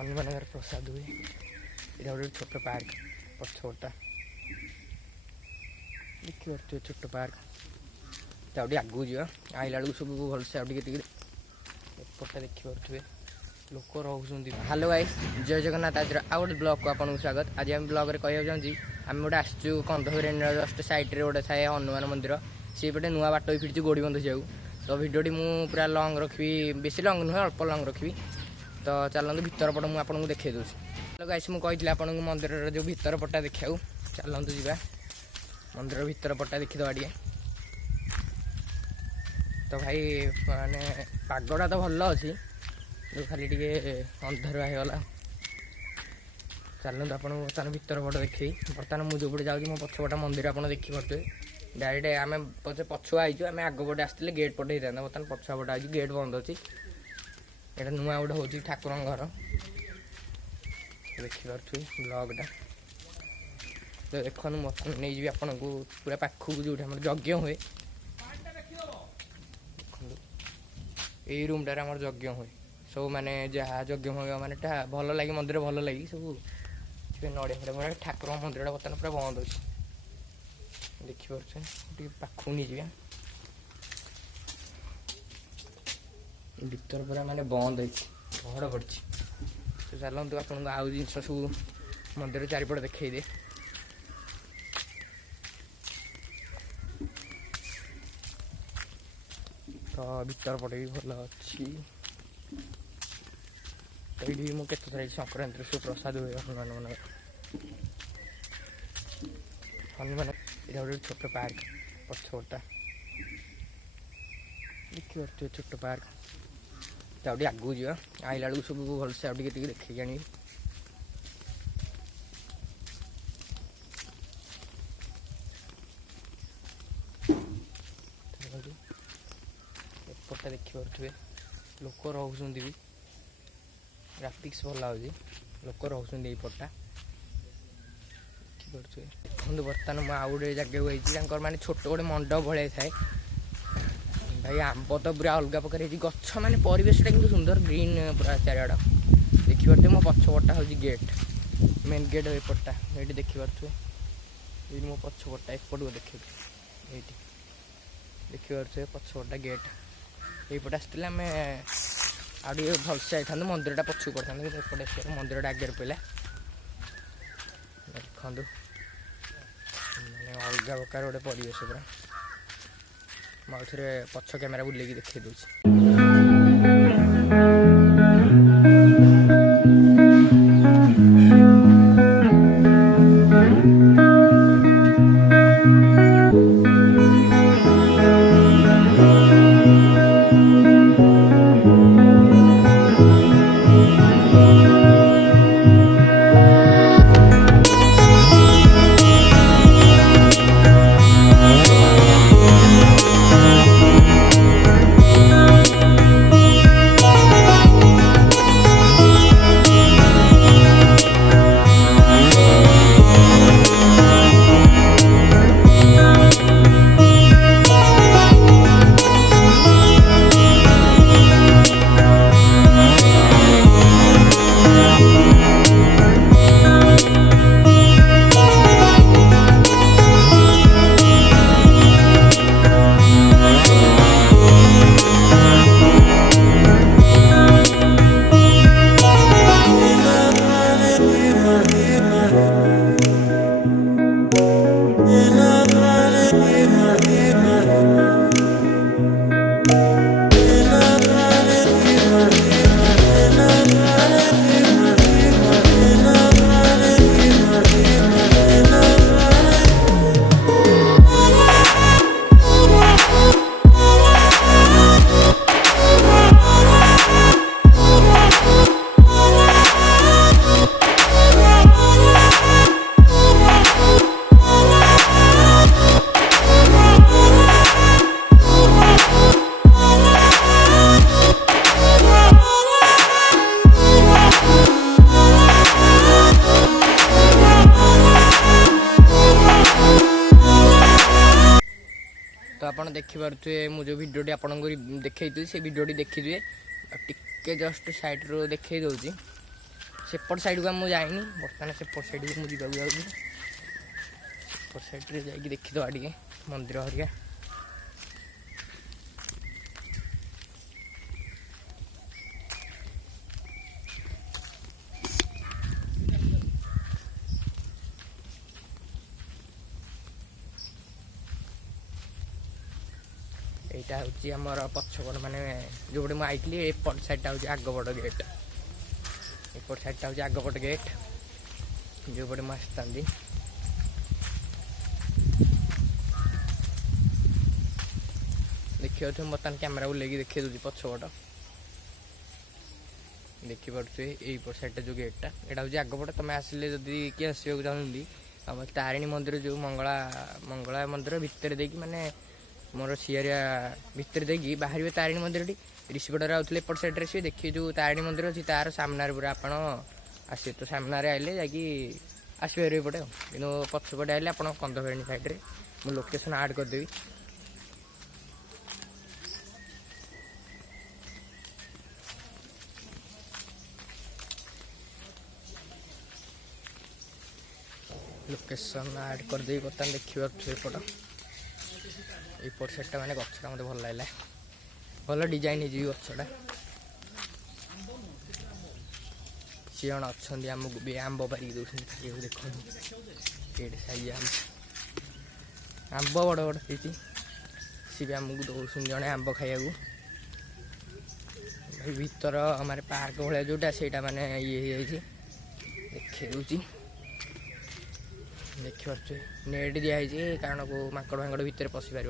हनुमान प्रसाद हुए यहाँ गोटे छोट पार्क पछपटा देखिए छोट पार्क आगे आगू जा आइला बेलू सब भलसे एपटा देखिपे लोक रोचे। हेलो गाइस जय जगन्नाथ आज आउ गोटे ब्लॉग को आपको स्वागत। आज आम ब्लॉग में कहना चाहिए आम गोटे आसचु कंधर जस्ट सैड्रे गोटे थाए हनुमान मंदिर सी पटे नुआ बाट भी फिर गोड़ी बंध जाऊ तो भिडियोटी मु पूरा लंग रखी बेसी लंग नुहे अल्प लंग रखी तो चलते भीतर पट मुझे देखे दूसरी। हेलो गाइस मुझे आपको मंदिर जो भीतर पटा देखा चलतु जा मंदिर भीतर पटा देखीदा टे तो भाई माने पागटा तो भल अच्छी खाली टे अंधार होगला चलते आपको बर्तमान भीतर पट देखे बर्तमान मुझे जो जाऊँ मो पछपटा मंदिर आप देखिपे डायरेक्ट आम पचे पछुआ आईचु आम आग पटे आसते गेट पटे होता बर्तमान पछुआ पटे आई गेट बंद अच्छी यहाँ नुआ गोटे हूँ ठाकुर घर देखिपे ब्लॉगटा तो देखो नहीं जी आपन को पूरा पाखक जो यज्ञ हुए यही रूमटार आम यज्ञ हुए सब माने जहाँ यज्ञ हुए माने भल लगे मंदिर भल लगे सब नड़िया फड़िया ठाकुर मंदिर बर्तमान पूरा बंद अच्छे देखिए पाखक नहीं जाए भीतर पूरा माने बंद पहड़ पड़ी तो चलते आपको आउ जिन सब मंदिर चारिपट देखई दे तो भीतर पटे भी भल अच्छी तो ये मुझे संक्रांति सब प्रसाद हुए हनुमान मन हनुमान यहाँ गोटे छोट पार्क पछपटा देखिए छोट पार्क आगे आगू जा आइला बेलू सब भलसे आगे देखे आनी एपटा देखिपे लोक रोच भी ग्राफिक्स भल हो लोक रोचे पटा देखते बर्तमान मुझे आउ गोटे जगह माने छोट गोटे मंडप भाई थाए भाई आंब तो पूरा अलग प्रकार गछ माने परिवेशटा कि सुंदर ग्रीन पूरा चारिआड देखिपे मो पछपटा हूँ गेट मेन गेट एपटा ये देखिपे ये मो पछपटा एपट को देखे ये देखिपे पछपटा गेट यपटे आसते आम आगे भलसे आई था मंदिरटा पछू पड़ता एपटे मंदिरटा आगे पड़ा देखु मैंने अलग प्रकार गोटे परिवेश पूरा मुझे पछ कैमेरा बुलेकी देखी दूसरी। तो आप देखिपे मुझे भिडियोटी आपको देखी से भिडियोटी देखिए टे जस्ट सैड्रु देखी दूसरी सेपट साइड को मुझे जाइनी बर्तमान सेपट साइड को मुझे जाऊँ सेपट साइड जाकि देखीदे टे मंदिर हरिया यहाँ हूँ आमर पछपट माने जो मुझे आई एपट साइडटा हूँ आगपट गेट एपट साइडटा हूँ आगपट गेट जो पटे मुझे आसता देखिए बर्तमान कैमेरा बुलेगी देखिए दूसरी पछपट देखिपे यहीपट साइडटा जो गेटा यहाँ हूँ आगपट तुम आसिले जदि किए आसवाक चाहती आम तारिणी मंदिर जो मंगला मंगला मंदिर भितर देकी माने मोर सिआरिया भितर देकी बाहर तारिणी मंदिर ऋषिपटार आउे एपट साइड से देखिए जो तारिणी मंदिर अच्छी तार सामने पूरा आप आसे तो सामने आइले जाकि आसपारे एपटे कि पछपटे आइले आप कंदभेणी साइड में लोकेशन आड करदेवी लोकेशन आड करदेवी बर्तमान देखिए एपट एपट साइडटा मैंने गछटा मत भल लगे भल डिजाइन हो गछटा सी जन अच्छा आमको भी आंब पारिक दौरान खाइए देख ये साइज आंब बड़ बड़ होती सी भी आमको दौन जड़े आंब खाइया भीतर हमारे पार्क भाया जोटा से मैंने ये देखे दूसरी देखिए नेट दिखाई कारण को माकड़ फाकड़ भितर पशि पार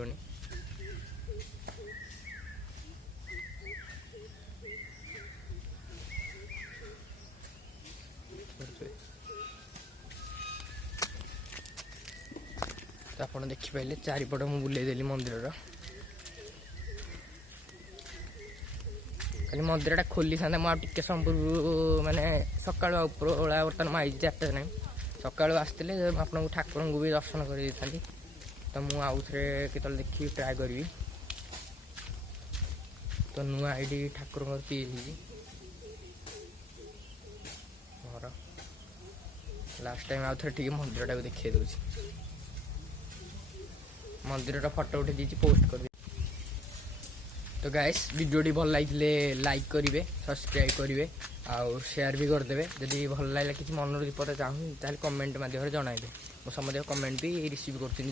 तो आप देखिपारे चारिपट मुझे बुलेदेली मंदिर खाली मंदिरटा खोली था मुझे समय माने सकाल उपरला बर्तमान आई 4टा टाइम सकाल आसते आपको ठाकुर को भी दर्शन कर तो मुझे आउ थे केतल देखी ट्राए करी तो नुआ ID Thakur P more last time आउ थे ठीक मंदिरटा को देखिए दूसरी मंदिर फोटो उठे दी पोस्ट कर तो गाइस वीडियोटी भल लगे लाइक करेंगे सब्सक्राइब करेंगे आउ शेयर भी करदे जदि भल लगे किसी मन विपद चाहूँ कमेंट मध्यम जनइबे मुझे समझ कमेंट भी रिसीव कर